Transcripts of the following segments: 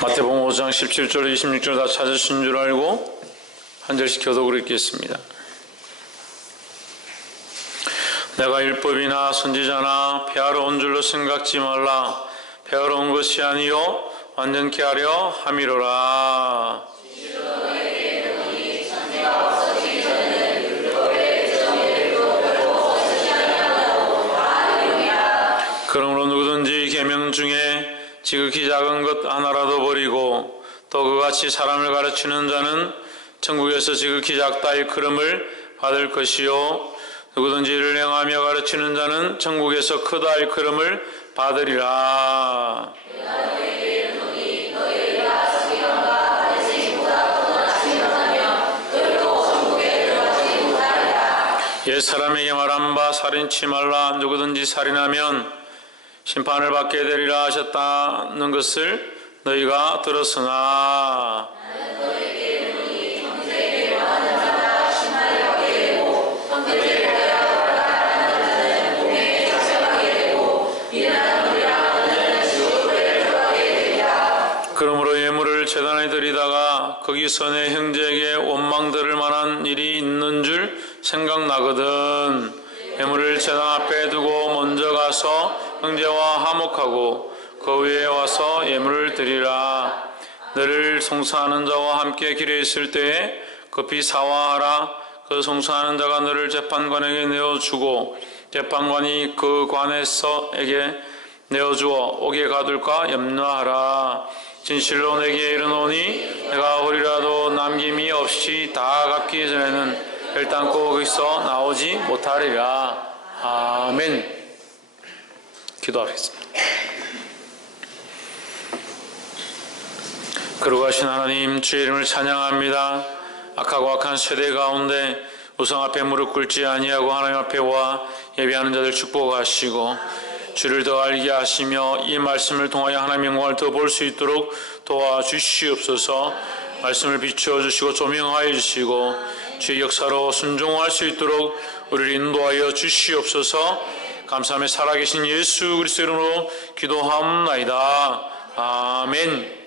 마태복음 5장 17절 26절 다 찾으신 줄 알고 한 절씩 교독을 읽겠습니다. 내가 율법이나 선지자나 폐하러 온 줄로 생각지 말라. 폐하러 온 것이 아니요 완전케 하려 함이로라. 그러므로 누구든지 계명 중에 지극히 작은 것 하나라도 버리고 또 그같이 사람을 가르치는 자는 천국에서 지극히 작다 일컬음을 받을 것이요 누구든지 이를 행하며 가르치는 자는 천국에서 크다 일컬음을 받으리라. 옛 사람에게 말한 바 살인치 말라. 누구든지 살인하면 심판을 받게 되리라 하셨다는 것을 너희가 들었으나 그러므로 예물을 제단에 드리다가 거기서 내 형제에게 원망 들을 만한 일이 있는 줄 생각나거든 예물을 제단 앞에 두고 먼저 가서 형제와 화목하고 그 위에 와서 예물을 드리라. 너를 송사하는 자와 함께 길에 있을 때에 급히 사화하라. 그 송사하는 자가 너를 재판관에게 내어주고 재판관이 그 관에서에게 내어주어 옥에 가둘까 염려하라. 진실로 내게 이르노니 내가 우리라도 남김이 없이 다 갚기 전에는 결단코 거기서 나오지 못하리라. 아멘. 기도하겠습니다. 거룩하신 하나님, 주의 이름을 찬양합니다. 악하고 악한 세대 가운데 우상 앞에 무릎 꿇지 아니하고 하나님 앞에 와 예배하는 자들 축복하시고 주를 더 알게 하시며 이 말씀을 통하여 하나님의 영광을 더 볼 수 있도록 도와주시옵소서. 말씀을 비추어 주시고 조명하여 주시고 주의 역사로 순종할 수 있도록 우리를 인도하여 주시옵소서. 감사하며 살아계신 예수 그리스도 이름으로 기도하옵나이다. 아멘.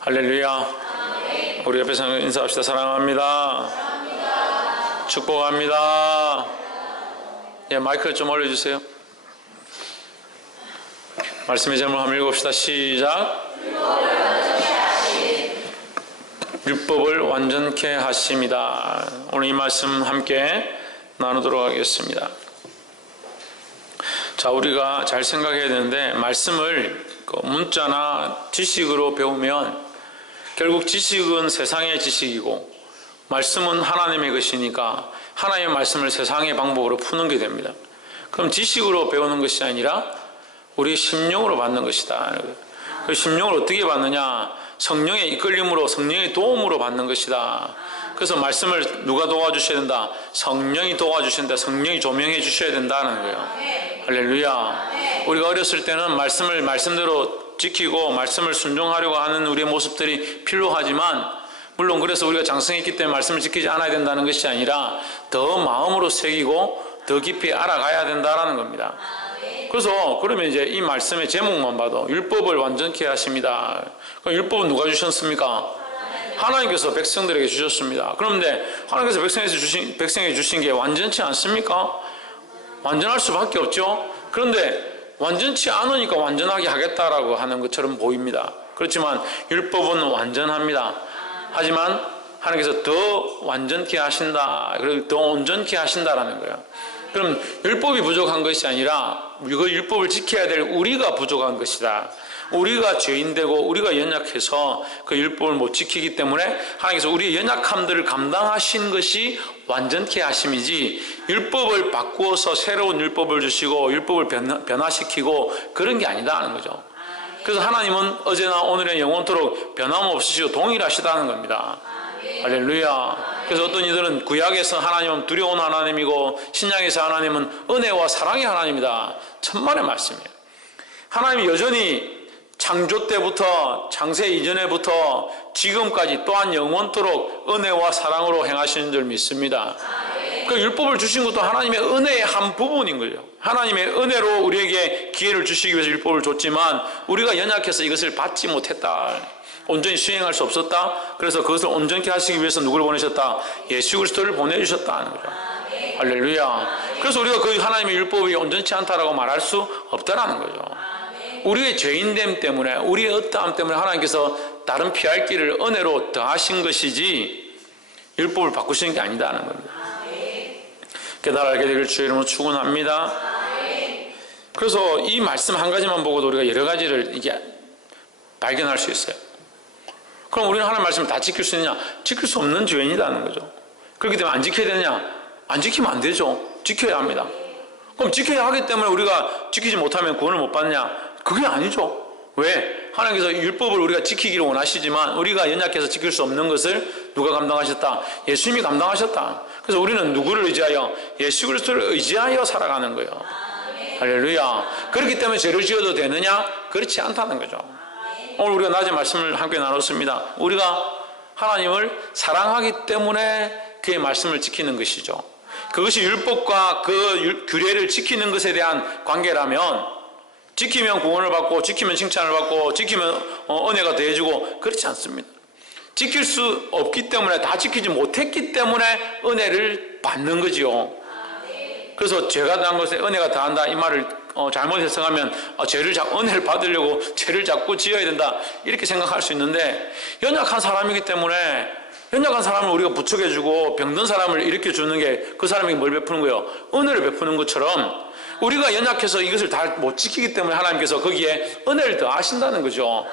할렐루야. 아멘. 우리 옆에서 인사합시다. 사랑합니다. 사랑합니다. 축복합니다. 예, 마이크를 좀 올려주세요. 말씀의 제목을 한번 읽읍시다. 시작. 율법을 완전케 하심이다. 오늘 이 말씀 함께 나누도록 하겠습니다. 자, 우리가 잘 생각해야 되는데 말씀을 문자나 지식으로 배우면 결국 지식은 세상의 지식이고 말씀은 하나님의 것이니까 하나님의 말씀을 세상의 방법으로 푸는 게 됩니다. 그럼 지식으로 배우는 것이 아니라 우리 심령으로 받는 것이다. 그 심령을 어떻게 받느냐? 성령의 이끌림으로 성령의 도움으로 받는 것이다. 그래서 말씀을 누가 도와주셔야 된다? 성령이 도와주신다. 성령이 조명해 주셔야 된다는 거예요. 할렐루야. 우리가 어렸을 때는 말씀을 말씀대로 지키고 말씀을 순종하려고 하는 우리의 모습들이 필요하지만 물론 그래서 우리가 장성했기 때문에 말씀을 지키지 않아야 된다는 것이 아니라 더 마음으로 새기고 더 깊이 알아가야 된다는 겁니다. 그래서 그러면 이제 이 말씀의 제목만 봐도 율법을 완전케 하십니다. 그럼 율법은 누가 주셨습니까? 하나님께서 백성들에게 주셨습니다. 그런데 하나님께서 백성에게 주신 게 완전치 않습니까? 완전할 수밖에 없죠. 그런데 완전치 않으니까 완전하게 하겠다라고 하는 것처럼 보입니다. 그렇지만 율법은 완전합니다. 하지만 하나님께서 더 완전케 하신다. 그리고 더 온전케 하신다라는 거예요. 그럼 율법이 부족한 것이 아니라 그 율법을 지켜야 될 우리가 부족한 것이다. 우리가 죄인되고 우리가 연약해서 그 율법을 못 지키기 때문에 하나님께서 우리의 연약함들을 감당하신 것이 완전케 하심이지 율법을 바꾸어서 새로운 율법을 주시고 율법을 변화시키고 그런 게 아니다 하는 거죠. 그래서 하나님은 어제나 오늘의 영원토록 변함없으시고 동일하시다는 겁니다. 할렐루야. 그래서 어떤 이들은 구약에서 하나님은 두려운 하나님이고 신약에서 하나님은 은혜와 사랑의 하나님이다. 천만의 말씀이에요. 하나님이 여전히 창조 때부터 창세 이전에부터 지금까지 또한 영원토록 은혜와 사랑으로 행하시는 줄 믿습니다. 그 율법을 주신 것도 하나님의 은혜의 한 부분인 거죠. 하나님의 은혜로 우리에게 기회를 주시기 위해서 율법을 줬지만 우리가 연약해서 이것을 받지 못했다. 온전히 수행할 수 없었다. 그래서 그것을 온전히 하시기 위해서 누구를 보내셨다? 예수 그리스도를 보내주셨다는 거죠. 할렐루야. 그래서 우리가 그 하나님의 율법이 온전치 않다라고 말할 수 없다라는 거죠. 우리의 죄인됨 때문에, 우리의 어떠함 때문에 하나님께서 다른 피할 길을 은혜로 더하신 것이지 율법을 바꾸시는 게 아니다는 겁니다. 깨달아 알게 되길 주의 이름으로 축원합니다. 그래서 이 말씀 한 가지만 보고도 우리가 여러 가지를 이게 발견할 수 있어요. 그럼 우리는 하나님 말씀을 다 지킬 수 있느냐? 지킬 수 없는 죄인이라는 거죠. 그렇기 때문에 안 지켜야 되느냐? 안 지키면 안 되죠. 지켜야 합니다. 그럼 지켜야 하기 때문에 우리가 지키지 못하면 구원을 못 받느냐? 그게 아니죠. 왜? 하나님께서 율법을 우리가 지키기를 원하시지만 우리가 연약해서 지킬 수 없는 것을 누가 감당하셨다? 예수님이 감당하셨다. 그래서 우리는 누구를 의지하여? 예수 그리스도를 의지하여 살아가는 거예요. 할렐루야. 그렇기 때문에 죄를 지어도 되느냐? 그렇지 않다는 거죠. 오늘 우리가 낮에 말씀을 함께 나눴습니다. 우리가 하나님을 사랑하기 때문에 그의 말씀을 지키는 것이죠. 그것이 율법과 그 규례를 지키는 것에 대한 관계라면 지키면 구원을 받고 지키면 칭찬을 받고 지키면 은혜가 더해지고 그렇지 않습니다. 지킬 수 없기 때문에 다 지키지 못했기 때문에 은혜를 받는 거지요. 그래서 죄가 더한 것에 은혜가 더한다 이 말을 잘못 해석하면 은혜를 받으려고 죄를 자꾸 지어야 된다 이렇게 생각할 수 있는데 연약한 사람이기 때문에 연약한 사람을 우리가 부축해주고 병든 사람을 일으켜주는 게 그 사람에게 뭘 베푸는 거예요? 은혜를 베푸는 것처럼 우리가 연약해서 이것을 다 못 지키기 때문에 하나님께서 거기에 은혜를 더하신다는 거죠.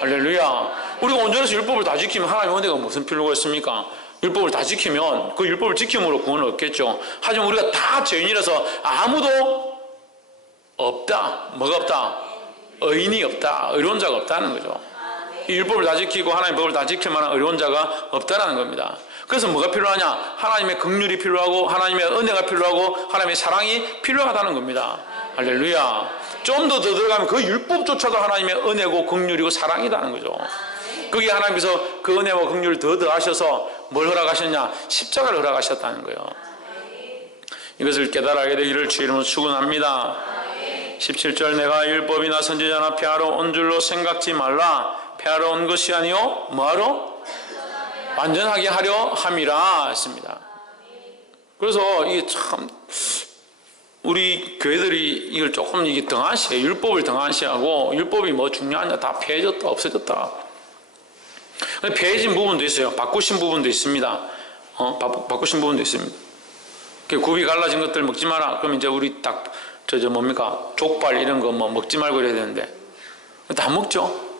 할렐루야. 우리가 온전해서 율법을 다 지키면 하나님의 은혜가 무슨 필요가 있습니까? 율법을 다 지키면 그 율법을 지킴으로 구원을 얻겠죠. 하지만 우리가 다 죄인이라서 아무도 없다. 뭐가 없다? 의인이 없다. 의로운 자가 없다는 거죠. 이 율법을 다 지키고 하나님의 법을 다 지킬 만한 의로운 자가 없다라는 겁니다. 그래서 뭐가 필요하냐? 하나님의 긍휼이 필요하고 하나님의 은혜가 필요하고 하나님의 사랑이 필요하다는 겁니다. 할렐루야. 좀 더 들어가면 그 율법조차도 하나님의 은혜고 긍휼이고 사랑이라는 거죠. 거기에 하나님께서 그 은혜와 긍휼을 더하셔서 뭘 허락하셨냐? 십자가를 허락하셨다는 거예요. 이것을 깨달아게 되기를 주의 이름으로 축원합니다. 17절 내가 율법이나 선지자나 폐하러 온 줄로 생각지 말라. 폐하러 온 것이 아니요 뭐하러? 완전하게 하려 함이라 했습니다. 그래서 이게 참 우리 교회들이 이걸 조금 이게 등한시해. 율법을 등한시하고 율법이 뭐 중요하냐 다 폐해졌다 없어졌다. 폐해진 부분도 있어요. 바꾸신 부분도 있습니다. 바꾸신 부분도 있습니다. 굽이 갈라진 것들 먹지 마라. 그럼 이제 우리 딱 뭡니까 족발 이런 거 뭐 먹지 말고 이래야 되는데 다 먹죠.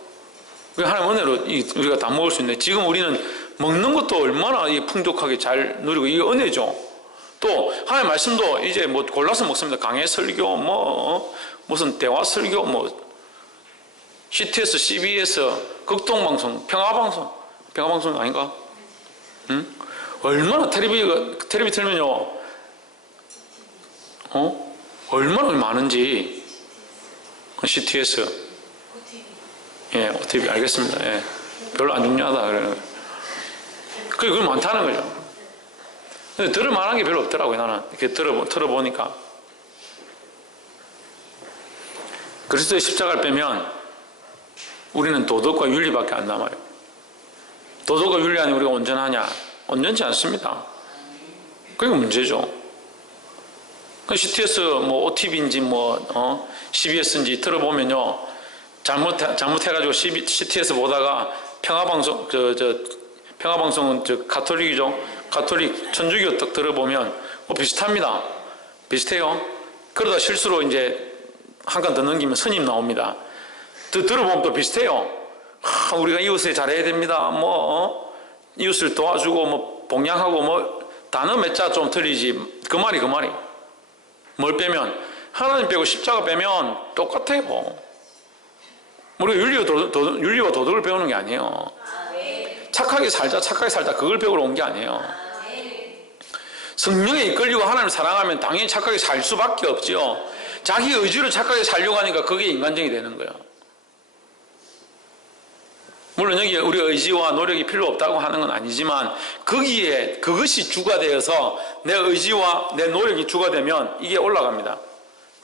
하나님 은혜로 우리가 다 먹을 수 있는데 지금 우리는 먹는 것도 얼마나 풍족하게 잘 누리고 이게 은혜죠. 또 하나님 말씀도 이제 뭐 골라서 먹습니다. 강해 설교 무슨 대화 설교 CTS, CBS, 극동방송, 평화방송 아닌가? 응? 얼마나 텔레비 틀면요 얼마나 많은지 CTS 예, OTV 알겠습니다. 예, 별로 안 중요하다 그러는 그게 많다는 거죠. 근데 들을 만한 게 별로 없더라고요. 나는 이렇게 들어보니까 그리스도의 십자가를 빼면 우리는 도덕과 윤리밖에 안 남아요. 도덕과 윤리 안에 우리가 온전하냐? 온전치 않습니다. 그게 문제죠. CTS OTV인지 CBS인지 들어보면요 잘못해가지고 CTS 보다가 평화방송은 가톨릭이죠. 가톨릭 천주교 딱 들어보면 비슷합니다. 비슷해요. 그러다 실수로 이제 한 칸 더 넘기면 스님 나옵니다. 들어보면 또 비슷해요. 우리가 이웃에 잘해야 됩니다. 이웃을 도와주고 봉양하고 단어 몇 자 좀 틀리지 그 말이 뭘 빼면 하나님 빼고 십자가 빼면 똑같아요. 우리가 윤리와 도덕을 배우는 게 아니에요. 착하게 살자 그걸 배우러 온 게 아니에요. 성령에 이끌리고 하나님을 사랑하면 당연히 착하게 살 수밖에 없지요. 자기 의지로 착하게 살려고 하니까 그게 인간적이 되는 거예요. 물론 여기 우리 의지와 노력이 필요 없다고 하는 건 아니지만 거기에 그것이 주가 되어서 내 의지와 내 노력이 주가 되면 이게 올라갑니다.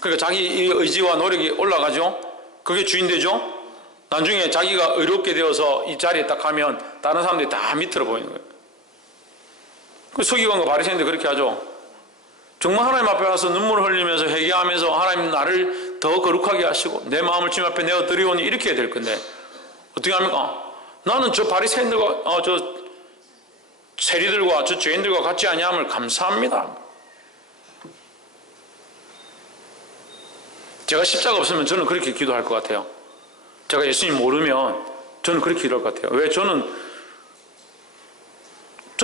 그러니까 자기 의지와 노력이 올라가죠. 그게 주인 되죠. 나중에 자기가 의롭게 되어서 이 자리에 딱 가면 다른 사람들이 다 밑으로 보이는 거예요. 그 서기관과 바리새인들 그렇게 하죠. 정말 하나님 앞에 와서 눈물을 흘리면서 회개하면서 하나님 나를 더 거룩하게 하시고 내 마음을 주님 앞에 내어 드리오니 이렇게 해야 될 건데 어떻게 합니까? 나는 저 바리새인들과 저 세리들과 저 죄인들과 같지 아니함을 감사합니다. 제가 십자가 없으면 저는 그렇게 기도할 것 같아요. 제가 예수님 모르면 저는 그렇게 기도할 것 같아요. 왜? 저는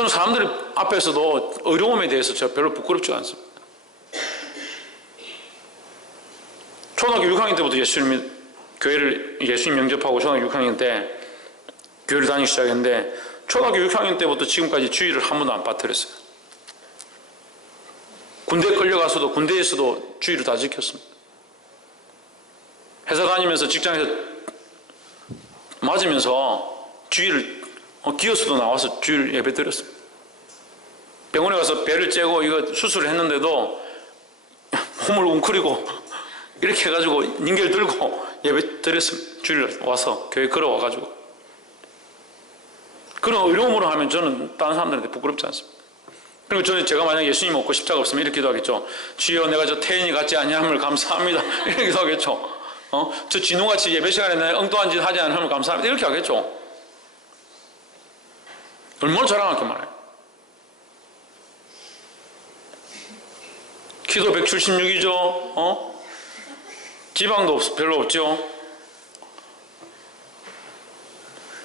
사람들 앞에서도 어려움에 대해서 제가 별로 부끄럽지 않습니다. 초등학교 6학년 때부터 예수님 영접하고 초등학교 6학년 때 교회를 다니기 시작했는데 초등학교 6학년 때부터 지금까지 주의를 한 번도 안 빠뜨렸어요. 군대 끌려가서도 군대에서도 주의를 다 지켰습니다. 회사 다니면서 직장에서 맞으면서 주의를 기어서도 나와서 주의를 예배 드렸습니다. 병원에 가서 배를 째고 이거 수술을 했는데도 몸을 웅크리고 이렇게 해가지고 닌겔 들고 예배 드렸습니다. 주일 와서 교회 걸어와가지고. 그런 어려움으로 하면 저는 다른 사람들한테 부끄럽지 않습니다. 그리고 저는 제가 만약 예수님 없고 십자가 없으면 이렇게 기도하겠죠. 주여 내가 저 태인이 같지 아니함을 감사합니다. 이렇게 기도하겠죠. 저 진우같이 예배 시간에 내가 엉뚱한 짓 하지 않음을 감사합니다. 이렇게 하겠죠. 얼마나 자랑할 게 많아요. 키도 176이죠. 지방도 별로 없죠.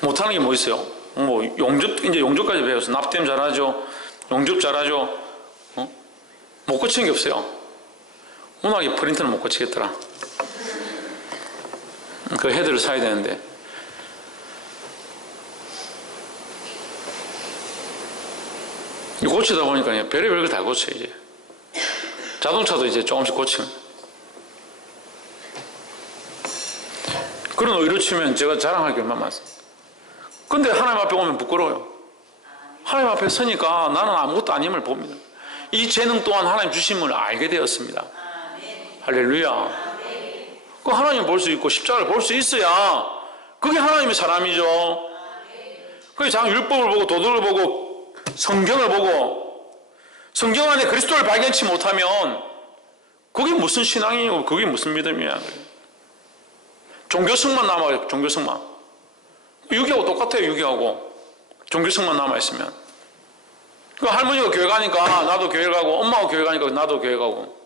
못하는 게 뭐 있어요? 이제 용접까지 배웠어. 납땜 잘하죠. 용접 잘하죠. 못 고치는 게 없어요. 워낙에 프린터는 못 고치겠더라. 그 헤드를 사야 되는데. 고치다 보니까 별의별 걸 다 고쳐요, 이제. 자동차도 이제 조금씩 고치면. 그런 의로 치면 제가 자랑할 게 얼마나 많습니다. 근데 하나님 앞에 오면 부끄러워요. 하나님 앞에 서니까 나는 아무것도 아님을 봅니다. 이 재능 또한 하나님 주심을 알게 되었습니다. 할렐루야. 그 하나님 볼 수 있고 십자가를 볼 수 있어야 그게 하나님의 사람이죠. 그게 장 율법을 보고 도덕을 보고 성경을 보고 성경 안에 그리스도를 발견치 못하면 그게 무슨 신앙이고 그게 무슨 믿음이야. 종교성만 남아요. 종교성만. 유기하고 똑같아요. 유기하고 종교성만 남아있으면. 그 할머니가 교회 가니까 나도 교회 가고 엄마가 교회 가니까 나도 교회 가고.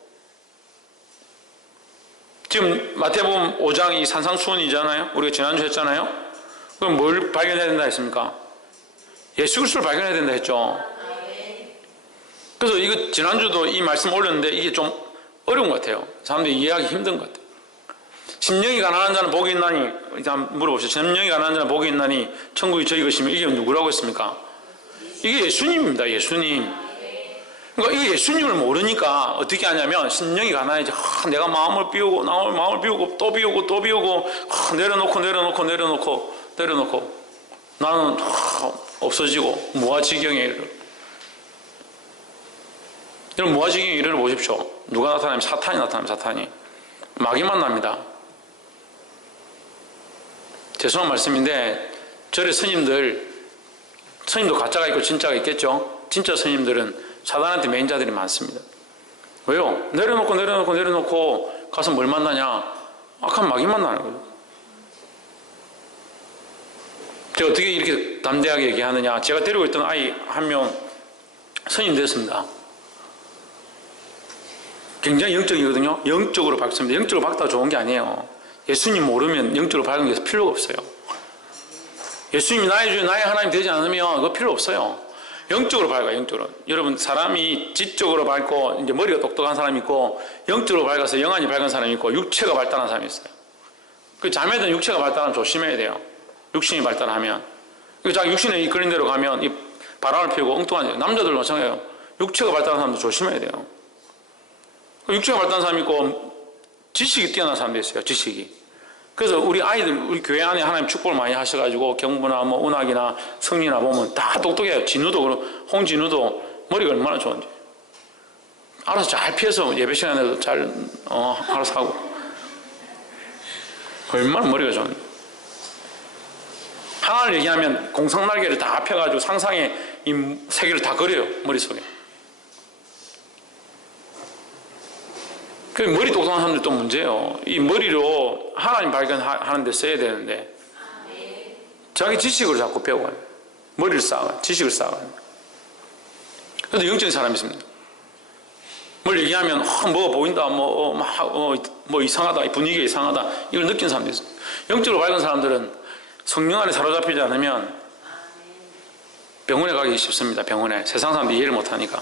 지금 마태복음 5장 이 산상수훈이잖아요. 우리가 지난주에 했잖아요. 그럼 뭘 발견해야 된다 했습니까? 예수 그리스도를 발견해야 된다 했죠. 그래서 이거 지난주도 이 말씀 올렸는데 이게 좀 어려운 것 같아요. 사람들이 이해하기 힘든 것 같아요. 심령이 가난한 자는 복이 있나니, 일단 물어보세요. 심령이 가난한 자는 복이 있나니 천국이 저희 것이면 이게 누구라고 했습니까? 이게 예수님입니다. 예수님. 그러니까 이게 예수님을 모르니까 어떻게 하냐면 심령이 가난해져. 내가 마음을 비우고 마음을 비우고 또 비우고 또 비우고 내려놓고 나는 없어지고 무아지경에 이르러. 여러분 무아지경에 이르러 보십시오. 누가 나타나면 사탄이 나타나면 사탄이 마귀만 납니다. 죄송한 말씀인데 절의 스님도 가짜가 있고 진짜가 있겠죠. 진짜 스님들은 사단한테 매인 자들이 많습니다. 왜요? 내려놓고 가서 뭘 만나냐? 악한 마귀 만나는 거예요. 제가 어떻게 이렇게 담대하게 얘기하느냐? 제가 데리고 있던 아이 한 명 스님 됐습니다. 굉장히 영적이거든요. 영적으로 밝습니다. 영적으로 밝다가 좋은 게 아니에요. 예수님 모르면 영적으로 밝은 게 필요가 없어요. 예수님이 나의 주 나의 하나님 되지 않으면 그거 필요 없어요. 영적으로 밝아요. 영적으로. 여러분 사람이 지적으로 밝고 이제 머리가 똑똑한 사람이 있고 영적으로 밝아서 영안이 밝은 사람이 있고 육체가 발달한 사람이 있어요. 그 자매들은 육체가 발달하면 조심해야 돼요. 육신이 발달하면. 자기 육신에 이끌린 대로 가면 이 바람을 피우고 엉뚱한 남자들도 마찬가지예요. 육체가 발달한 사람도 조심해야 돼요. 육체가 발달한 사람이 있고 지식이 뛰어난 사람도 있어요. 지식이. 그래서 우리 아이들, 우리 교회 안에 하나님 축복을 많이 하셔가지고 경부나 뭐 운학이나 성리나 보면 다 똑똑해요. 진우도 그렇고 홍진우도 머리가 얼마나 좋은지. 알아서 잘 피해서 예배 시간에도 잘 알아서 하고. 얼마나 머리가 좋은지. 하나를 얘기하면 공상날개를 다 펴가지고 상상의 이 세계를 다 그려요. 머릿속에. 그 머리 똑똑한 사람들도 문제예요. 이 머리로 하나님 발견하는 데 써야 되는데 자기 지식을 자꾸 배워요. 머리를 쌓아요. 지식을 쌓아요. 그래도 영적인 사람이 있습니다. 뭘 얘기하면 뭐가 보인다, 뭐 이상하다, 분위기가 이상하다 이걸 느낀 사람도 있어요. 영적으로 밝은 사람들은 성령 안에 사로잡히지 않으면 병원에 가기 쉽습니다. 병원에. 세상 사람들이 이해를 못하니까.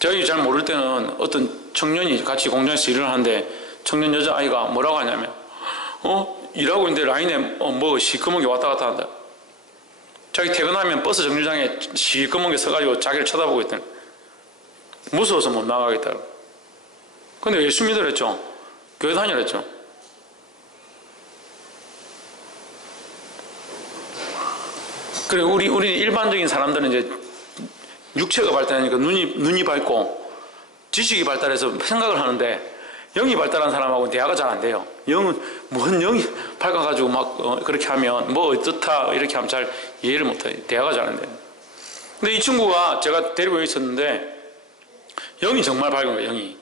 저희 잘 모를 때는 어떤 청년이 같이 공장에서 일을 하는데 청년 여자아이가 뭐라고 하냐면 일하고 있는데 라인에 뭐 시커먼 게 왔다 갔다 한다. 자기 퇴근하면 버스 정류장에 시커먼 게 서가지고 자기를 쳐다보고 있더니 무서워서 못 나가겠다. 근데 예수 믿으랬죠. 교회 다니랬죠. 그래 우리 일반적인 사람들은 이제 육체가 발달하니까 눈이 밝고 지식이 발달해서 생각을 하는데 영이 발달한 사람하고는 대화가 잘 안 돼요. 뭔 영이 밝아가지고 막 그렇게 하면 뭐 어떻다 이렇게 하면 잘 이해를 못해요. 대화가 잘 안 돼요. 근데 이 친구가 제가 데리고 있었는데 영이 정말 밝은 거예요. 영이.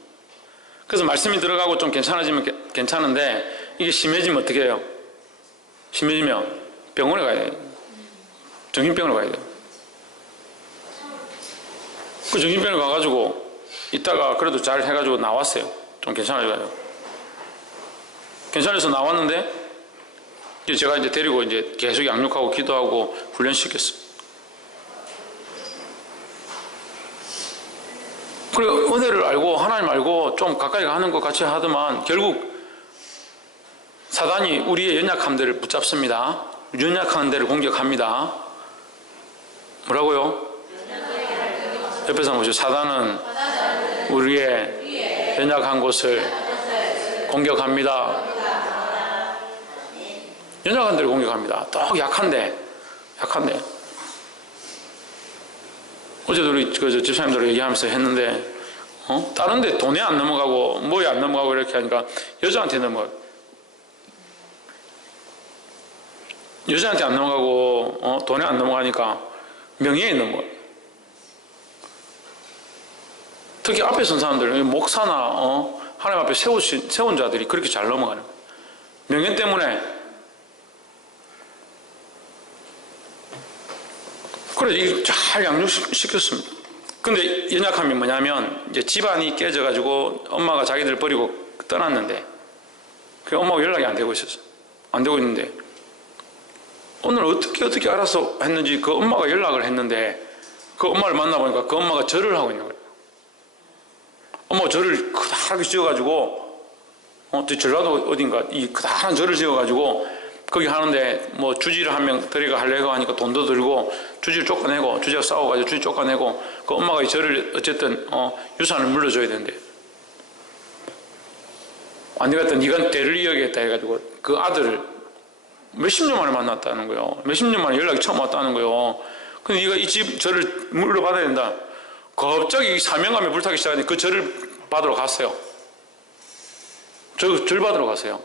그래서 말씀이 들어가고 좀 괜찮아지면 괜찮은데 이게 심해지면 어떻게 해요? 심해지면 병원에 가야 돼요. 정신병원에 가야 돼요. 그 정신병원에 가가지고 이따가 그래도 잘 해가지고 나왔어요. 좀 괜찮아져요. 괜찮아서 나왔는데 제가 이제 데리고 이제 계속 양육하고 기도하고 훈련시켰어요. 그래 은혜를 알고 하나님 알고 좀 가까이 가는 것 같이 하더만 결국 사단이 우리의 연약함들을 붙잡습니다. 연약한 데를 공격합니다. 뭐라고요? 옆에서 보죠. 사단은 우리의 연약한 곳을 공격합니다. 연약한 데를 공격합니다. 또 약한데. 어제도 우리 집사님들 얘기하면서 했는데 다른 데 돈에 안 넘어가고 뭐에 안 넘어가고 이렇게 하니까 여자한테 넘어가고 여자한테 안 넘어가고 돈에 안 넘어가니까 명예에 넘어가요. 특히 앞에 선 사람들 목사나 하나님 앞에 세운 자들이 그렇게 잘 넘어가는 거예요. 명예 때문에. 그래 잘 양육시켰습니다. 근데 연약함이 뭐냐면 이제 집안이 깨져가지고 엄마가 자기들 버리고 떠났는데 그 엄마하고 연락이 안 되고 있었어요. 안 되고 있는데 오늘 어떻게 알아서 했는지 그 엄마가 연락을 했는데 그 엄마를 만나보니까 그 엄마가 절을 하고 있는 거예요. 엄마가 절을 크다랗게 지어가지고 전라도 어딘가 이 크다란 절을 지어가지고 거기 하는데 뭐 주지를 한 명 들어가 하려고 하니까 돈도 들고 주지를 쫓아내고 주지하고 싸워가지고 주지 쫓아내고 그 엄마가 이 절을 어쨌든 유산을 물려줘야 되는데 안 되겠다 네가 때를 이어야겠다 해가지고 그 아들을 몇십 년 만에 만났다는 거예요. 몇십 년 만에 연락이 처음 왔다는 거예요. 근데 네가 이 집 절을 물려받아야 된다. 갑자기 사명감에 불타기 시작하니 그 절을 받으러 갔어요. 절 받으러 갔어요.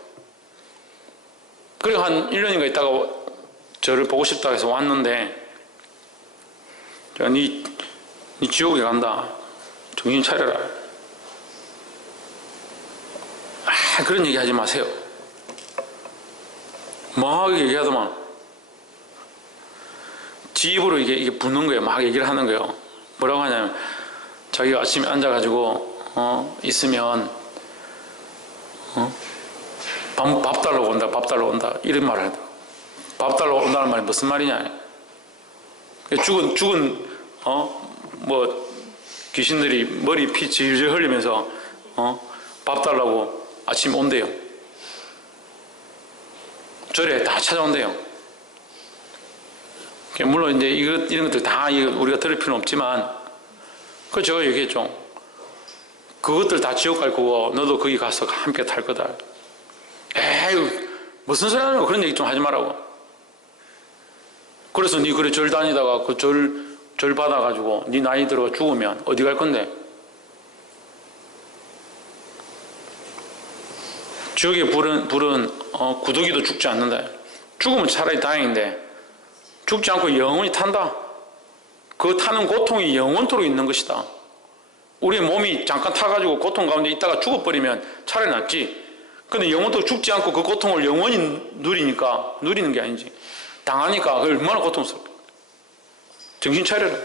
그리고 한 1년인가 있다가 저를 보고 싶다 해서 왔는데 제가 네 지옥에 간다. 정신 차려라. 그런 얘기 하지 마세요. 막 얘기하더만 지 입으로 이게 붙는 거예요. 막 얘기를 하는 거예요. 뭐라고 하냐면 자기가 아침에 앉아가지고 있으면 밥 달라고 온다. 밥 달라고 온다. 이런 말을 하더라고. 밥 달라고 온다는 말이 무슨 말이냐. 죽은 뭐 귀신들이 머리 피 질질 흘리면서 밥 달라고 아침에 온대요. 절에 다 찾아온대요. 물론 이제 이런 것들 다 우리가 들을 필요는 없지만 그 제가 얘기했죠. 그것들 다 지옥 갈 거고 너도 거기 가서 함께 탈 거다. 무슨 소리 하냐고. 그런 얘기 좀 하지 말라고. 그래서 니 그래 절 다니다가 그 절 받아가지고 니 나이 들어 죽으면 어디 갈 건데? 지옥의 불은 구더기도 죽지 않는다. 죽으면 차라리 다행인데 죽지 않고 영원히 탄다. 그 타는 고통이 영원토록 있는 것이다. 우리 몸이 잠깐 타가지고 고통 가운데 있다가 죽어버리면 차라리 낫지. 근데 영원토록 죽지 않고 그 고통을 영원히 누리니까, 누리는 게 아니지, 당하니까 그게 얼마나 고통스럽다. 정신 차려라.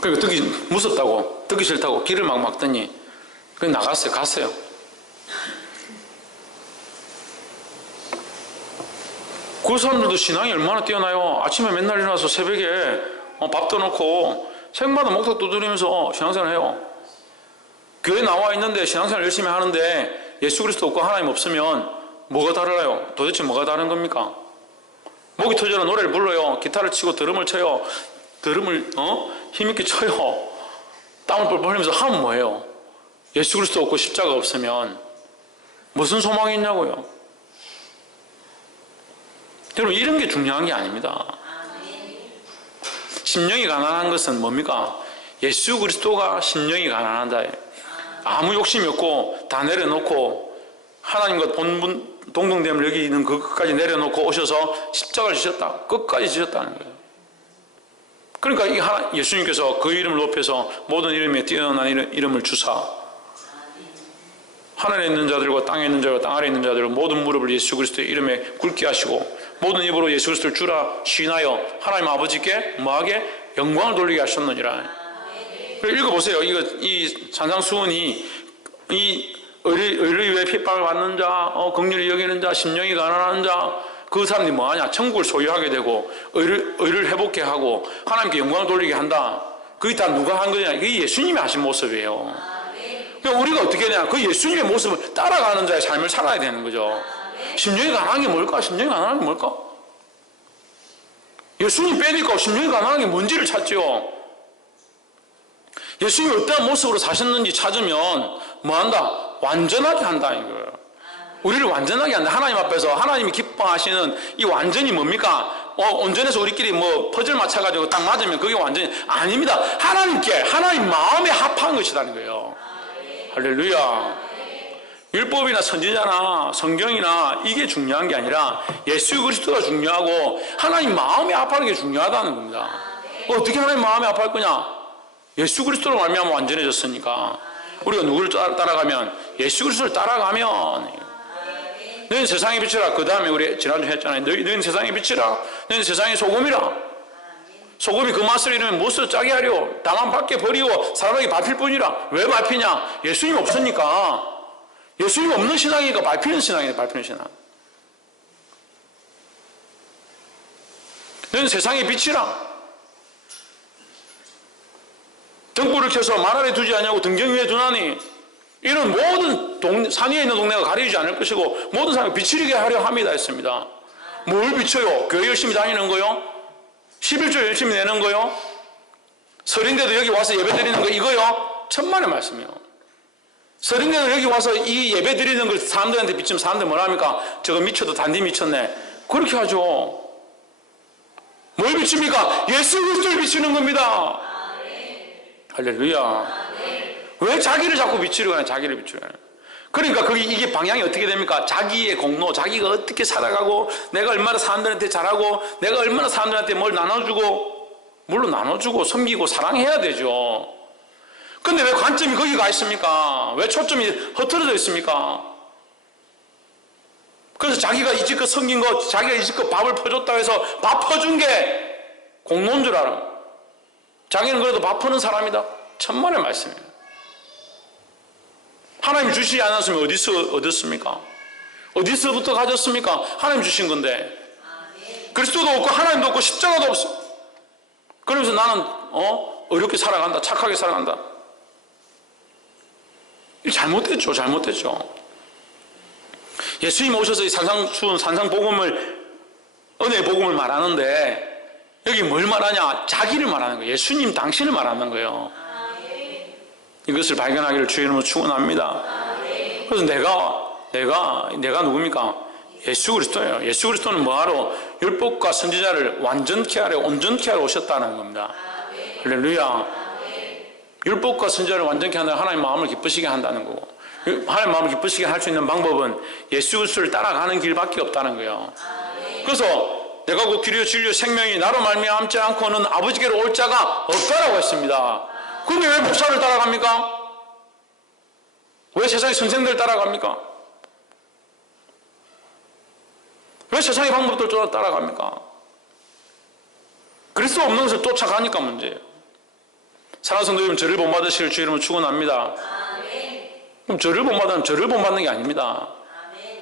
그러니까 듣기 무섭다고, 듣기 싫다고 길을 막 막더니 그냥 나갔어요. 갔어요. 그 사람들도 신앙이 얼마나 뛰어나요. 아침에 맨날 일어나서 새벽에 밥도 넣고 새벽마다 목탁 두드리면서 신앙생활을 해요. 교회 나와 있는데 신앙생활 열심히 하는데 예수 그리스도 없고 하나님 없으면 뭐가 다르나요? 도대체 뭐가 다른 겁니까? 목이 터져라 노래를 불러요. 기타를 치고 드럼을 쳐요. 드럼을 힘있게 쳐요. 땀을 뻘뻘 흘리면서 하면 뭐예요? 예수 그리스도 없고 십자가 없으면 무슨 소망이 있냐고요. 여러분, 이런 게 중요한 게 아닙니다. 심령이 가난한 것은 뭡니까? 예수 그리스도가 심령이 가난한 자예요. 아무 욕심이 없고 다 내려놓고 하나님과 본분 동등됨을 여기는 그것까지 내려놓고 오셔서 십자가를 지셨다. 끝까지 지셨다는 거예요. 그러니까 예수님께서 그 이름을 높여서 모든 이름에 뛰어난 이름을 주사 하늘에 있는 자들과 땅에 있는 자들과 땅 아래에 있는 자들과 모든 무릎을 예수 그리스도의 이름에 꿇게 하시고 모든 입으로 예수 그리스도를 주라 시인하여 하나님 아버지께 뭐하게? 영광을 돌리게 하셨느니라. 읽어보세요. 이 산상수훈이 이 의를 위해 핍박을 받는 자, 긍휼히 여기는 자, 심령이 가난한 자, 그 사람들이 뭐하냐? 천국을 소유하게 되고 의를 회복해 하고 하나님께 영광을 돌리게 한다. 그게 다 누가 한 거냐? 그게 예수님이 하신 모습이에요. 그러니까 우리가 어떻게 해야 되냐? 그 예수님의 모습을 따라가는 자의 삶을 살아야 되는 거죠. 심령이 가난한 게 뭘까? 심령이 가난한 게 뭘까? 예수님 빼니까 심령이 가난한 게 뭔지를 찾죠. 예수님이 어떠한 모습으로 사셨는지 찾으면 뭐한다? 완전하게 한다 이거예요. 우리를 완전하게 한다. 하나님 앞에서 하나님이 기뻐하시는 이 완전이 뭡니까? 온전해서 우리끼리 뭐 퍼즐 맞춰가지고 딱 맞으면 그게 완전히 아닙니다. 하나님 마음에 합한 것이라는 거예요. 할렐루야. 율법이나 선지자나 성경이나 이게 중요한 게 아니라 예수 그리스도가 중요하고 하나님 마음에 합하는 게 중요하다는 겁니다. 어떻게 하나님 마음에 합할 거냐? 예수 그리스도로 말미암아 완전해졌으니까. 우리가 누구를 따라가면? 예수 그리스도를 따라가면. 너희는 세상의 빛이라. 그 다음에 우리 지난주에 했잖아요. 너희는 세상의 빛이라. 너희는 세상의 소금이라. 소금이 그 맛을 잃으면 무엇으로 짜게 하려? 다만 밖에 버리고 사람에게 밟힐 뿐이라. 왜 밟히냐? 예수님 없으니까. 예수님 없는 신앙이니까 밟히는 신앙이에요. 밟히는 신앙. 너희는 세상의 빛이라. 등불을 켜서 말 아래 두지 않냐고 등경 위에 두나니 이런 모든 산 위에 있는 동네가 가리지 않을 것이고 모든 사람이 비추게 하려 함이다 했습니다. 뭘 비춰요? 교회 열심히 다니는 거요? 11조 열심히 내는 거요? 설인데도 여기 와서 예배 드리는 거 이거요? 천만의 말씀이요. 설인데도 여기 와서 이 예배 드리는 걸 사람들한테 비추면 사람들 뭐라 합니까? 저거 미쳐도 단디 미쳤네. 그렇게 하죠. 뭘 비춥니까? 예수 그리스도를 비추는 겁니다. 할렐루야. 왜 자기를 자꾸 비추려고 하냐? 자기를 비추려고 하냐? 그러니까 이게 방향이 어떻게 됩니까? 자기의 공로, 자기가 어떻게 살아가고 내가 얼마나 사람들한테 잘하고 내가 얼마나 사람들한테 뭘 나눠주고 물론 나눠주고 섬기고 사랑해야 되죠. 근데 왜 관점이 거기 가 있습니까? 왜 초점이 흐트러져 있습니까? 그래서 자기가 이제껏 섬긴 거, 자기가 이제껏 밥을 퍼줬다고 해서 밥 퍼준 게 공로인 줄 알아. 자기는 그래도 밥 퍼는 사람이다. 천만의 말씀이에요. 하나님 주시지 않았으면 어디서 얻었습니까? 어디서부터 가졌습니까? 하나님 주신 건데. 그리스도도 없고 하나님도 없고 십자가도 없어. 그러면서 나는 어렵게 살아간다. 착하게 살아간다. 잘못됐죠. 잘못됐죠. 예수님 오셔서 이 산상복음을 은혜의 복음을 말하는데 여기 뭘 말하냐? 자기를 말하는 거예요. 예수님 당신을 말하는 거예요. 이것을 발견하기를 주의 이름으로 축원합니다. 그래서 내가 누굽니까? 예수 그리스도예요. 예수 그리스도는 뭐하러? 율법과 선지자를 완전케 하려 온전케 하러 오셨다는 겁니다. 할렐루야. 율법과 선지자를 완전케 하는 하나님 마음을 기쁘시게 한다는 거고, 하나님 마음을 기쁘시게 할 수 있는 방법은 예수 그리스도를 따라가는 길밖에 없다는 거예요. 그래서 내가 그 길이요 진리요 생명이 나로 말미암지 않고는 아버지께로 올 자가 없다라고 했습니다. 그런데 왜 목사를 따라갑니까? 왜 세상의 선생들 따라갑니까? 왜 세상의 방법들 따라갑니까? 그리스도 없는 것을 쫓아가니까 문제예요. 사랑하는 성도 여러분, 저를 본받으실 주 이름으로 축원합니다. 그럼 저를 본받으면 저를 본받는 게 아닙니다.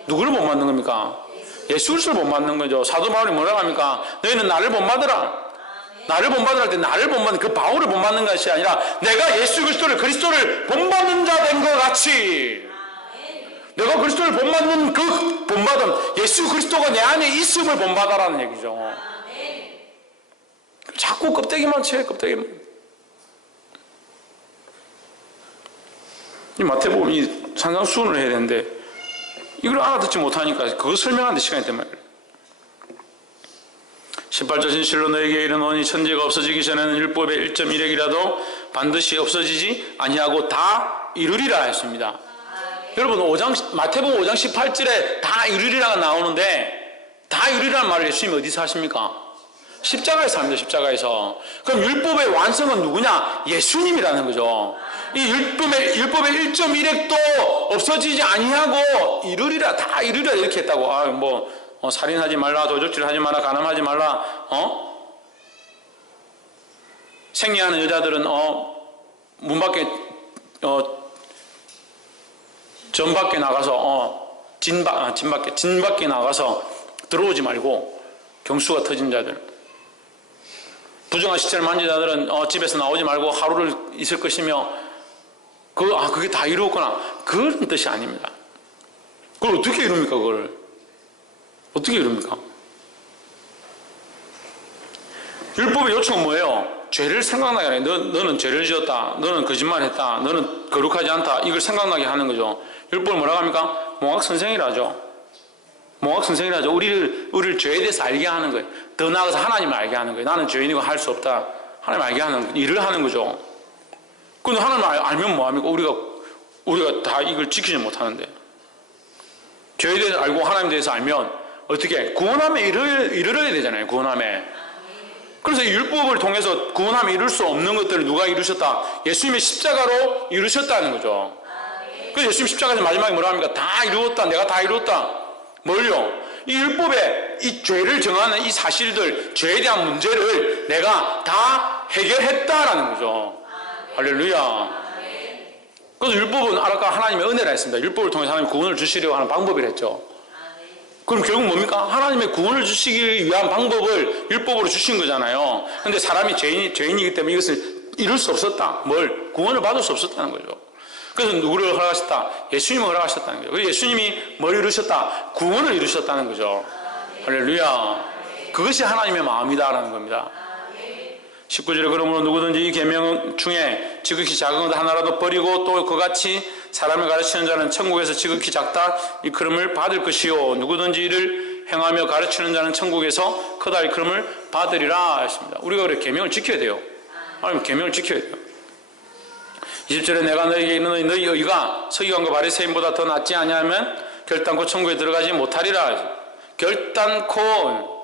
누구를 본받는 겁니까? 예수 그리스도를 본받는 거죠. 사도 바울이 뭐라고 합니까? 너희는 나를 본받으라. 나를 본받으라 할 때 나를 본받는, 그 바울을 본받는 것이 아니라 내가 예수 그리스도를 본받는 자 된 것 같이, 내가 그리스도를 본받는 그 본받음, 예수 그리스도가 내 안에 있음을 본받아라는 얘기죠. 자꾸 껍데기만 채, 껍데기만. 이 마태복음 이 산상수훈을 해야 되는데 이걸 알아듣지 못하니까 그거 설명하는데 시간이 된 말이에요. 18절 진실로 너에게 이르노니 천지가 없어지기 전에는 율법의 1.1핵이라도 반드시 없어지지 아니하고 다 이루리라 했습니다. 여러분 마태복음 5장 18절에 다 이루리라가 나오는데 다 이루리라는 말을 예수님이 어디서 하십니까? 십자가에서 합니다. 십자가에서. 그럼 율법의 완성은 누구냐? 예수님이라는 거죠. 이 율법의 1.1핵도 없어지지 아니하고 이루리라, 다 이루리라 이렇게 했다고. 살인하지 말라, 도적질하지 마라, 간음하지 말라, 생리하는 여자들은 문 밖에 전 밖에 나가서 진 밖에 나가서 들어오지 말고, 경수가 터진 자들, 부정한 시체를 만진 자들은 집에서 나오지 말고 하루를 있을 것이며, 그게 다 이루었구나, 그런 뜻이 아닙니다. 그걸 어떻게 이룹니까? 그걸 어떻게 이룹니까? 율법의 요청은 뭐예요? 죄를 생각나게 하는 거예요. 너는 죄를 지었다, 너는 거짓말했다, 너는 거룩하지 않다, 이걸 생각나게 하는 거죠. 율법을 뭐라고 합니까? 몽학선생이라 하죠. 몽학선생이라 하죠. 우리를 죄에 대해서 알게 하는 거예요. 더 나아가서 하나님을 알게 하는 거예요. 나는 죄인이고 할 수 없다, 하나님 알게 하는 일을 하는 거죠. 근데 하나님을 알면 뭐합니까? 우리가 다 이걸 지키지 못하는데, 죄에 대해서 알고 하나님에 대해서 알면 어떻게? 구원함에 이르러야 되잖아요. 구원함에. 그래서 이 율법을 통해서 구원함에 이룰 수 없는 것들을 누가 이루셨다? 예수님의 십자가로 이루셨다는 거죠. 그래서 예수님 십자가에서 마지막에 뭐라 합니까? 다 이루었다, 내가 다 이루었다. 뭘요? 이 율법에 이 죄를 정하는 이 사실들, 죄에 대한 문제를 내가 다 해결했다라는 거죠. 할렐루야. 그래서 율법은 아까 하나님의 은혜라 했습니다. 율법을 통해서 하나님 구원을 주시려고 하는 방법이라 했죠. 그럼 결국 뭡니까? 하나님의 구원을 주시기 위한 방법을 율법으로 주신 거잖아요. 근데 사람이 죄인이기 때문에 이것을 이룰 수 없었다. 구원을 받을 수 없었다는 거죠. 그래서 누구를 허락하셨다? 예수님을 허락하셨다는 거죠. 그래서 예수님이 뭘 이루셨다? 구원을 이루셨다는 거죠. 할렐루야. 그것이 하나님의 마음이다라는 겁니다. 19절에 그러므로 누구든지 이 계명 중에 지극히 작은 것 하나라도 버리고 또 그같이 사람을 가르치는 자는 천국에서 지극히 작다 이 그름을 받을 것이요, 누구든지 이를 행하며 가르치는 자는 천국에서 크다 이 그름을 받으리라 했습니다. 우리가 그래 계명을 지켜야 돼요. 하나님 계명을 지켜야 돼요. 20절에 내가 너희에게 이르노니 너희 의가 서기관과 바리새인보다 더 낫지 아니하면 결단코 천국에 들어가지 못하리라. 결단코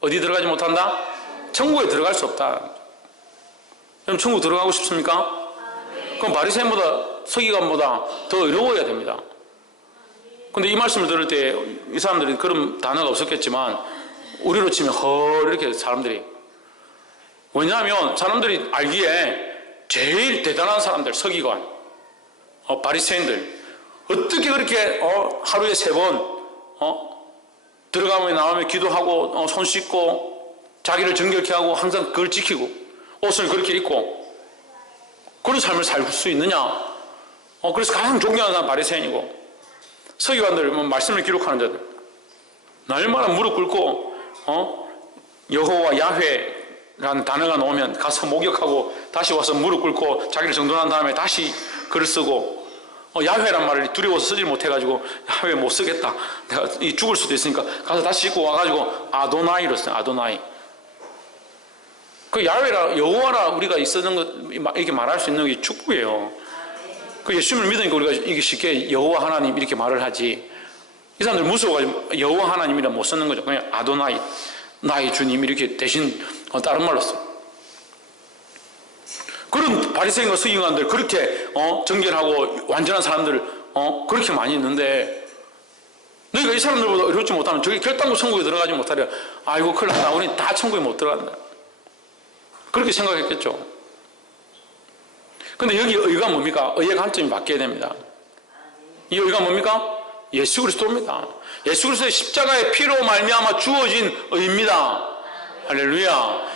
어디 들어가지 못한다? 천국에 들어갈 수 없다. 그럼 천국 들어가고 싶습니까? 그럼 바리새인보다 서기관보다 더 어려워야 됩니다. 근데 이 말씀을 들을 때 이 사람들이 그런 단어가 없었겠지만 우리로 치면 이렇게 사람들이, 왜냐하면 사람들이 알기에 제일 대단한 사람들, 서기관, 바리새인들 어떻게 그렇게 하루에 3번 들어가면 나오면 기도하고 손 씻고 자기를 정결케 하고 항상 그걸 지키고 옷을 그렇게 입고 그런 삶을 살 수 있느냐? 그래서 가장 존경하는 사람 바리새인이고, 서기관들 말씀을 기록하는 자들 날마다 무릎 꿇고 여호와 야훼라는 단어가 나오면 가서 목욕하고 다시 와서 무릎 꿇고 자기를 정돈한 다음에 다시 글을 쓰고 야훼란 말을 두려워서 쓰질 못해가지고 야훼 못 쓰겠다. 내가 죽을 수도 있으니까 가서 다시 씻고 와가지고 아도나이로 써요. 아도나이. 그 야훼라, 여호와라 우리가 쓰는 것 이렇게 말할 수 있는 게 축복이에요. 그 예수님을 믿으니까 우리가 이게 쉽게 여호와 하나님 이렇게 말을 하지. 이 사람들 무서워가지고 여호와 하나님이라 못 쓰는 거죠. 그냥 아도나이, 나의 주님 이렇게 대신 다른 말로 써. 그런 바리새인과 서기관들 그렇게 정결하고 완전한 사람들 그렇게 많이 있는데 너희가 이 사람들보다 어렵지 못하면 저기 결단코 천국에 들어가지 못하려. 아이고 큰일 났다. 우리는 다 천국에 못 들어간다. 그렇게 생각했겠죠. 근데 여기 의가 뭡니까? 의의 관점이 바뀌어야 됩니다. 이 의가 뭡니까? 예수 그리스도입니다. 예수 그리스도의 십자가의 피로 말미암아 주어진 의입니다. 할렐루야.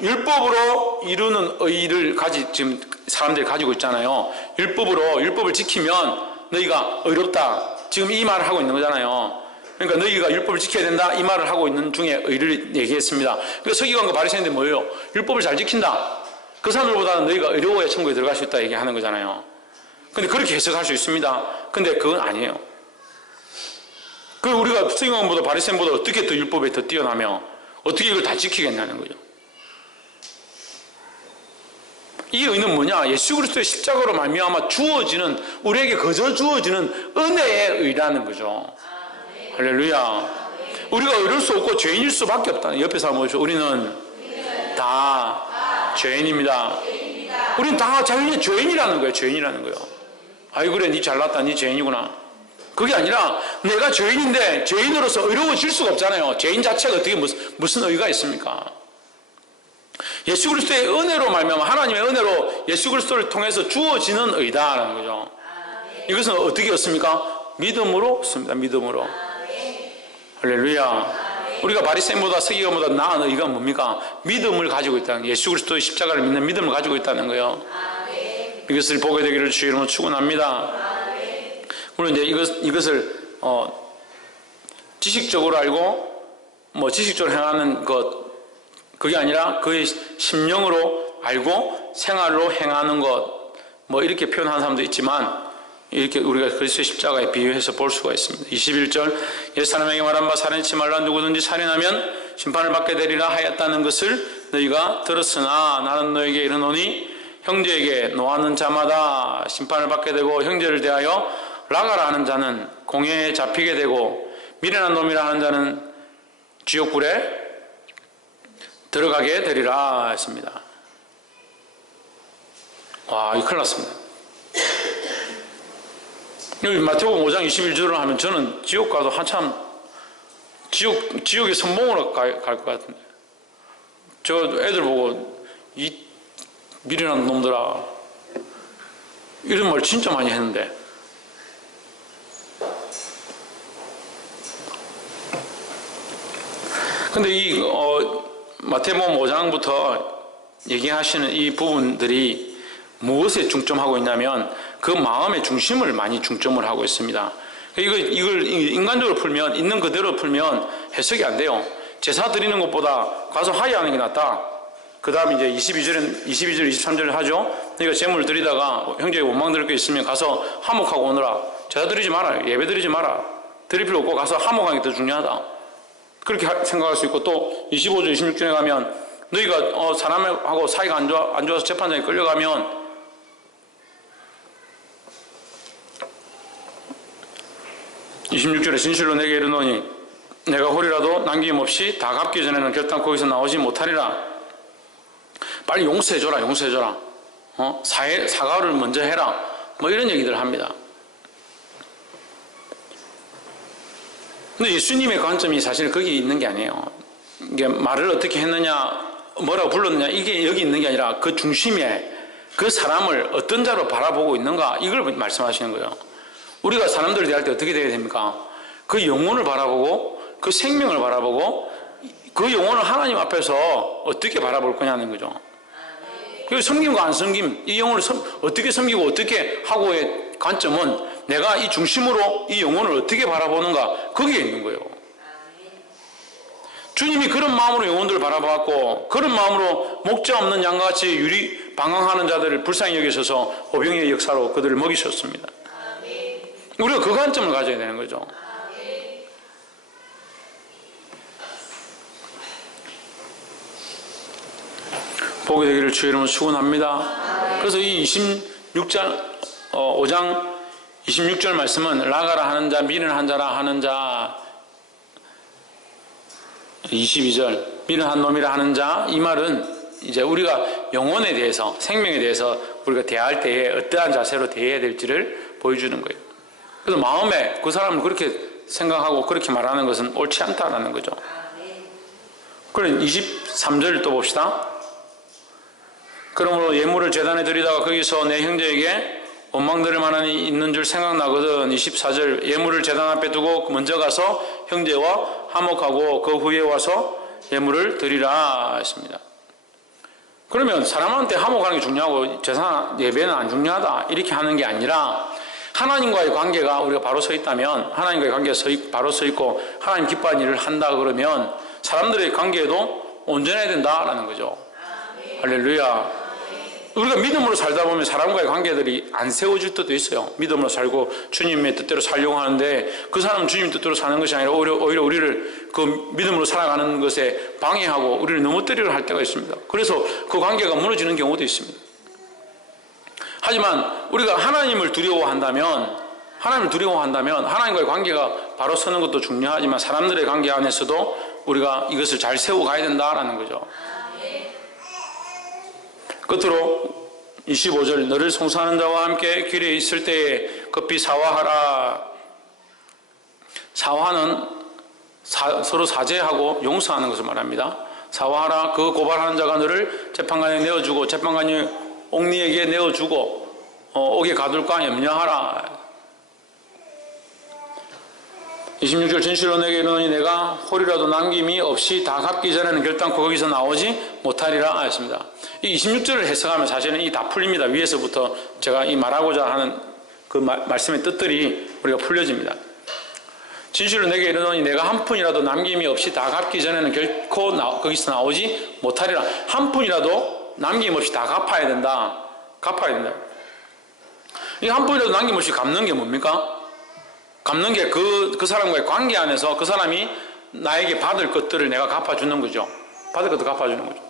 율법으로 이루는 의를 지금 사람들이 가지고 있잖아요. 율법을 지키면 너희가 의롭다. 지금 이 말을 하고 있는 거잖아요. 그러니까 너희가 율법을 지켜야 된다. 이 말을 하고 있는 중에 의를 얘기했습니다. 그러니까 서기관과 바리새인들 뭐예요? 율법을 잘 지킨다. 그 사람들보다는 너희가 의로워야 천국에 들어갈 수 있다 얘기하는 거잖아요. 근데 그렇게 해석할 수 있습니다. 근데 그건 아니에요. 그 우리가 서기관보다 바리새인보다 어떻게 더 율법에 더 뛰어나며 어떻게 이걸 다 지키겠냐는 거죠. 이 의는 뭐냐? 예수 그리스도의 십자가로 말미암아 주어지는, 우리에게 거저 주어지는 은혜의 의라는 거죠. 할렐루야. 우리가 의로울 수 없고 죄인일 수밖에 없다. 옆에 사람 보십시오. 우리는 다 죄인입니다. 우리는 다 자기는 죄인이라는 거예요. 죄인이라는 거예요. 아이 그래 니 잘났다. 니 죄인이구나. 그게 아니라 내가 죄인인데 죄인으로서 의로워질 수가 없잖아요. 죄인 자체가 어떻게 무슨 의의가 있습니까? 예수 그리스도의 은혜로 말미암아 하나님의 은혜로 예수 그리스도를 통해서 주어지는 의다라는 거죠. 이것은 어떻게 얻습니까? 믿음으로 얻습니다. 믿음으로. 할렐루야. 우리가 바리새인보다 서기관보다 나은 의가 뭡니까? 믿음을 가지고 있다는, 예수 그리스도의 십자가를 믿는 믿음을 가지고 있다는 거예요. 이것을 보게 되기를 주의 이름으로 축원합니다. 물론 이제 이것을 지식적으로 알고 지식적으로 행하는 것, 그게 아니라 그의 심령으로 알고 생활로 행하는 것, 이렇게 표현하는 사람도 있지만, 이렇게 우리가 그리스도의 십자가에 비유해서 볼 수가 있습니다. 21절, 옛 사람에게 말한 바 살인치 말라. 누구든지 살인하면 심판을 받게 되리라 하였다는 것을 너희가 들었으나 나는 너에게 이르노니 형제에게 노하는 자마다 심판을 받게 되고 형제를 대하여 라가라 하는 자는 공회에 잡히게 되고 미련한 놈이라 하는 자는 지옥불에 들어가게 되리라 했습니다. 와, 이거 큰일 났습니다. 여기 마태복음 5장 21절을 하면 저는 지옥 가도 한참 지옥의 선봉으로 갈 것 같은데, 저 애들 보고 이 미련한 놈들아 이런 말 진짜 많이 했는데, 근데 이 마태복음 5장부터 얘기하시는 이 부분들이 무엇에 중점하고 있냐면 그 마음의 중심을 많이 중점을 하고 있습니다. 이걸 인간적으로 풀면, 있는 그대로 풀면 해석이 안 돼요. 제사 드리는 것보다 가서 화해하는 게 낫다. 그 다음에 이제 22절, 23절을 하죠. 그러니까 제물을 드리다가 형제에 원망 드릴 게 있으면 가서 화목하고 오너라. 제사 드리지 마라. 예배 드리지 마라. 드릴 필요 없고 가서 화목하는 게 더 중요하다. 그렇게 생각할 수 있고, 또 25절, 26절에 가면 너희가 사람하고 사이가 안 좋아서 재판장에 끌려가면 26절에 진실로 내게 이르노니 내가 홀이라도 남김없이 다 갚기 전에는 결단 거기서 나오지 못하리라. 빨리 용서해줘라. 사과를 먼저 해라. 이런 얘기들 합니다. 근데 예수님의 관점이 사실 거기 있는 게 아니에요. 이게 말을 어떻게 했느냐, 뭐라고 불렀느냐, 이게 여기 있는 게 아니라 그 중심에 그 사람을 어떤 자로 바라보고 있는가, 이걸 말씀하시는 거예요. 우리가 사람들을 대할 때 어떻게 되어야 됩니까? 그 영혼을 바라보고 그 생명을 바라보고 그 영혼을 하나님 앞에서 어떻게 바라볼 거냐는 거죠. 그 섬김과 안 섬김, 이 영혼을 어떻게 섬기고 어떻게 하고의 관점은 내가 이 중심으로 이 영혼을 어떻게 바라보는가, 거기에 있는 거예요. 주님이 그런 마음으로 영혼들을 바라봤고, 그런 마음으로 목자 없는 양과 같이 방황하는 자들을 불쌍히 여기셔서 오병이의 역사로 그들을 먹이셨습니다. 우리가 그 관점을 가져야 되는 거죠. 복이 되기를 주의 이름으로 축원합니다. 그래서 이 5장 26절 말씀은 라가라 하는 자, 미련한 자라 하는 자, 22절 미련한 놈이라 하는 자, 이 말은 이제 우리가 영혼에 대해서, 생명에 대해서 우리가 대할 때에 어떠한 자세로 대해야 될지를 보여주는 거예요. 그래서 마음에 그 사람을 그렇게 생각하고 그렇게 말하는 것은 옳지 않다라는 거죠. 그럼 23절을 또 봅시다. 그러므로 예물을 제단에 드리다가 거기서 내 형제에게 원망들을 만한이 있는 줄 생각나거든. 24절 예물을 제단 앞에 두고 먼저 가서 형제와 화목하고 그 후에 와서 예물을 드리라 했습니다. 그러면 사람한테 화목하는 게 중요하고 제사 예배는 안 중요하다 이렇게 하는 게 아니라 하나님과의 관계가 우리가 바로 서 있다면, 하나님과의 관계가 바로 서 있고 하나님 기뻐하는 일을 한다 그러면 사람들의 관계에도 온전해야 된다라는 거죠. 할렐루야. 우리가 믿음으로 살다 보면 사람과의 관계들이 안 세워질 때도 있어요. 믿음으로 살고 주님의 뜻대로 살려고 하는데 그 사람은 주님 뜻대로 사는 것이 아니라 오히려 우리를 그 믿음으로 살아가는 것에 방해하고 우리를 넘어뜨리려 할 때가 있습니다. 그래서 그 관계가 무너지는 경우도 있습니다. 하지만 우리가 하나님을 두려워한다면 하나님과의 관계가 바로 서는 것도 중요하지만 사람들의 관계 안에서도 우리가 이것을 잘 세워가야 된다라는 거죠. 끝으로 25절 너를 송사하는 자와 함께 길에 있을 때에 급히 사화하라. 사화는 서로 사죄하고 용서하는 것을 말합니다. 사화하라. 그 고발하는 자가 너를 재판관에 내어주고 재판관이 옥리에게 내어주고 옥에 가둘까 염려하라. 26절 진실로 내게 이르노니 내가 홀이라도 남김이 없이 다 갚기 전에는 결단코 거기서 나오지 못하리라 하였습니다. 이 26절을 해석하면 사실은 이 다 풀립니다. 위에서부터 제가 이 말하고자 하는 그 말씀의 뜻들이 우리가 풀려집니다. 진실로 내게 이르노니 내가 한 푼이라도 남김이 없이 다 갚기 전에는 결코 거기서 나오지 못하리라. 한 푼이라도 남김없이 다 갚아야 된다. 이 한 푼이라도 남김없이 갚는 게 뭡니까? 갚는 게 그 사람과의 관계 안에서 그 사람이 나에게 받을 것들을 내가 갚아주는 거죠. 받을 것도 갚아주는 거죠.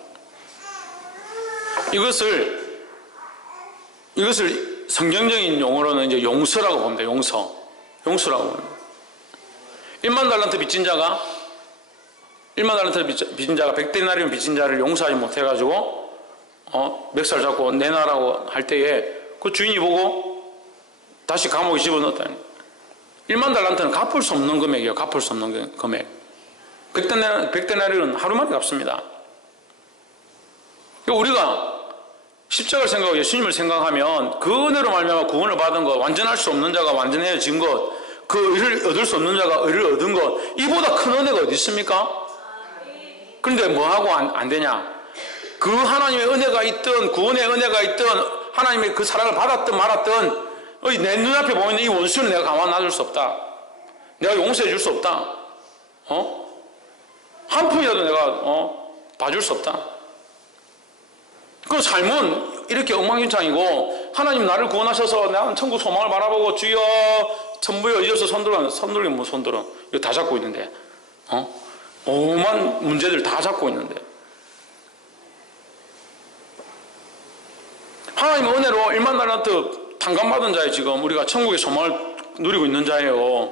이것을 성경적인 용어로는 이제 용서라고 봅니다. 용서라고 봅니다. 1만 달란트 빚진 자가 100데나리온 빚진 자를 용서하지 못해가지고 멱살 잡고 내놔라고 할 때에 그 주인이 보고 다시 감옥에 집어넣었다니. 1만 달란트는 갚을 수 없는 금액이에요. 갚을 수 없는 금액. 100데나리온은 하루 만에 갚습니다. 우리가 십자가를 생각하고 예수님을 생각하면 그 은혜로 말미암아 구원을 받은 것, 완전할 수 없는 자가 완전해진 것, 그 의를 얻을 수 없는 자가 의를 얻은 것, 이보다 큰 은혜가 어디 있습니까? 그런데 뭐하고 안 되냐? 그 하나님의 은혜가 있든 구원의 은혜가 있든 하나님의 그 사랑을 받았든 말았든 내 눈앞에 보이는 이 원수는 내가 가만 놔둘 수 없다. 내가 용서해 줄 수 없다. 한 푼이라도 내가 봐줄 수 없다. 그 삶은 이렇게 엉망진창이고 하나님 나를 구원하셔서 나는 천국 소망을 바라보고 주여 천부여 이어서 손들긴 뭐 손들어. 이거 다 잡고 있는데 오만 문제들 다 잡고 있는데 하나님의 은혜로 1만 달란트 탕감받은 자에 지금 우리가 천국의 소망을 누리고 있는 자예요.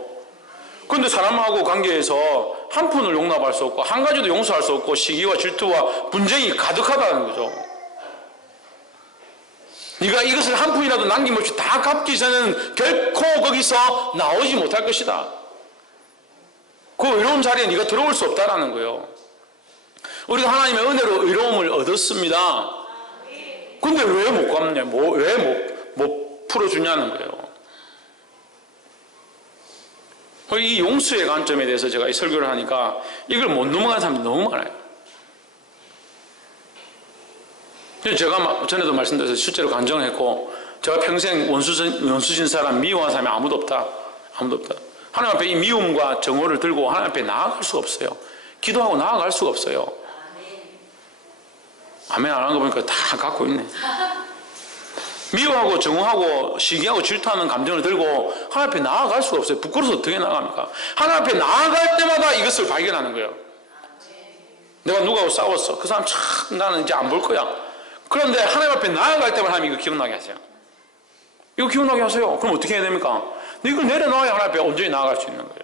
그런데 사람하고 관계에서 한 푼을 용납할 수 없고 한 가지도 용서할 수 없고 시기와 질투와 분쟁이 가득하다는 거죠. 네가 이것을 한 푼이라도 남김없이 다 갚기 전에는 결코 거기서 나오지 못할 것이다. 그 의로운 자리에 네가 들어올 수 없다라는 거예요. 우리가 하나님의 은혜로 의로움을 얻었습니다. 근데 왜 못 갚냐? 왜 못 풀어주냐는 거예요. 이 용서의 관점에 대해서 제가 이 설교를 하니까 이걸 못 넘어가는 사람들이 너무 많아요. 제가 전에도 말씀드려서 실제로 간증을 했고 제가 평생 원수진 사람, 미워한 사람이 아무도 없다. 하나님 앞에 이 미움과 정오를 들고 하나님 앞에 나아갈 수가 없어요. 기도하고 나아갈 수가 없어요. 아멘 안 하는 거 보니까 다 갖고 있네. 미워하고 정오하고 시기하고 질투하는 감정을 들고 하나님 앞에 나아갈 수가 없어요. 부끄러워서 어떻게 나아갑니까? 하나님 앞에 나아갈 때마다 이것을 발견하는 거예요. 내가 누구하고 싸웠어. 그 사람 참 나는 이제 안 볼 거야. 그런데 하나님 앞에 나아갈 때마다 하나님 이거 기억나게 하세요. 이거 기억나게 하세요. 그럼 어떻게 해야 됩니까? 이걸 내려놔야 하나님 앞에 온전히 나아갈 수 있는 거예요.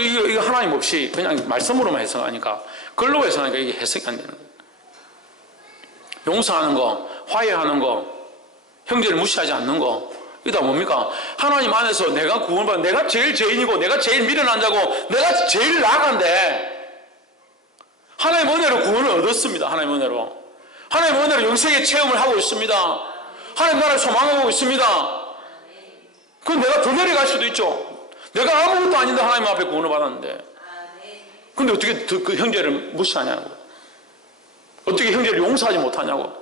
이거 하나님 없이 그냥 말씀으로만 해석하니까, 글로 해석하니까 이게 해석이 안 되는 거예요. 용서하는 거, 화해하는 거, 형제를 무시하지 않는 거, 이게 다 뭡니까? 하나님 안에서 내가 구원받은, 내가 제일 죄인이고, 내가 제일 미련한 자고, 내가 제일 나간데, 하나님 은혜로 구원을 얻었습니다. 하나님 은혜로. 하나님 은혜로 영생의 체험을 하고 있습니다. 하나님 나라를 소망하고 있습니다. 그건 내가 더 내려갈 수도 있죠. 내가 아무것도 아닌데 하나님 앞에 구원을 받았는데, 근데 어떻게 그 형제를 무시하냐고, 어떻게 형제를 용서하지 못하냐고,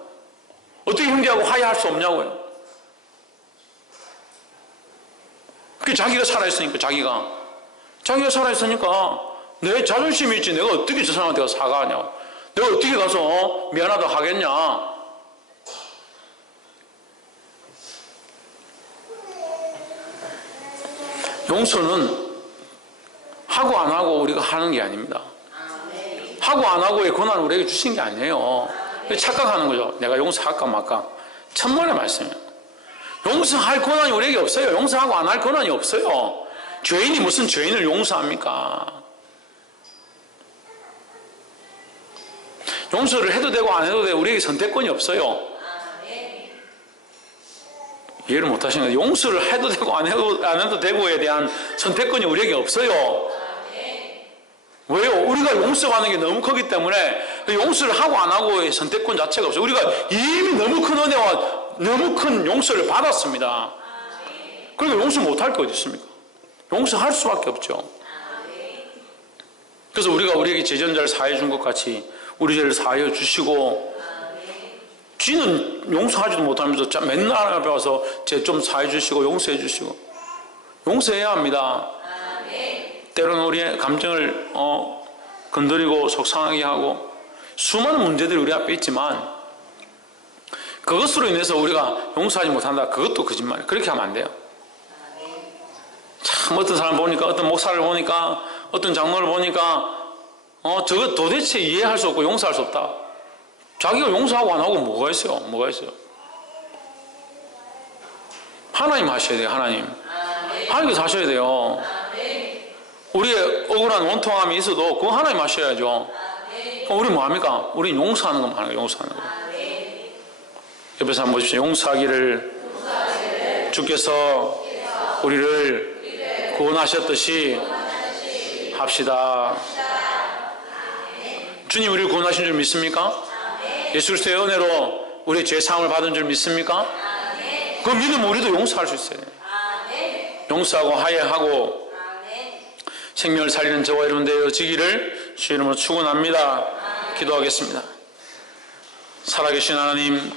어떻게 형제하고 화해할 수 없냐고요. 그게 자기가 살아있으니까, 자기가 살아있으니까 내 자존심이 있지, 내가 어떻게 저 사람한테 가서 사과하냐고, 내가 어떻게 가서 미안하다 하겠냐. 용서는 하고 안 하고 우리가 하는 게 아닙니다. 하고 안 하고의 권한을 우리에게 주신 게 아니에요. 착각하는 거죠. 내가 용서할까 말까. 천만의 말씀이에요. 용서할 권한이 우리에게 없어요. 용서하고 안 할 권한이 없어요. 죄인이 무슨 죄인을 용서합니까? 용서를 해도 되고 안 해도 되고 우리에게 선택권이 없어요. 이해를 못 하시는 거예요. 용서를 해도 되고 안 해도 되고에 대한 선택권이 우리에게 없어요. 왜요? 우리가 용서하는 게 너무 크기 때문에 용서를 하고 안 하고의 선택권 자체가 없어요. 우리가 이미 너무 큰 은혜와 너무 큰 용서를 받았습니다. 그러니까 용서 못할 게 어디 있습니까? 용서할 수밖에 없죠. 그래서 우리가 우리에게 죄전자를 사해 준 것 같이 우리 죄를 사하여 주시고, 쥐는 용서하지도 못하면서 맨날 하나님 앞에 와서 죄 좀 사해 주시고 용서해 주시고, 용서해야 합니다. 때로는 우리의 감정을 건드리고 속상하게 하고 수많은 문제들이 우리 앞에 있지만, 그것으로 인해서 우리가 용서하지 못한다, 그것도 거짓말이에요. 그렇게 하면 안 돼요. 참 어떤 사람 보니까, 어떤 목사를 보니까, 어떤 장로를 보니까 저거 도대체 이해할 수 없고 용서할 수 없다. 자기가 용서하고 안 하고 뭐가 있어요? 뭐가 있어요? 하나님 하셔야 돼요. 하나님께서 하셔야 돼요. 우리의 억울한 원통함이 있어도 그거 하나님 하셔야죠. 우리 뭐합니까? 우리 용서하는 것만 하는 거예요. 용서하는 거. 옆에서 한번 보십시오. 용서하기를 주께서 우리를 구원하셨듯이 합시다. 주님 우리를 구원하신 줄 믿습니까? 예수 그리스도의 은혜로 우리의 죄사함을 받은 줄 믿습니까? 그 믿으면 우리도 용서할 수 있어요. 용서하고 화해하고 생명을 살리는 저와 여러분 되어지기를 주의 이름으로 축원합니다. 기도하겠습니다. 살아계신 하나님,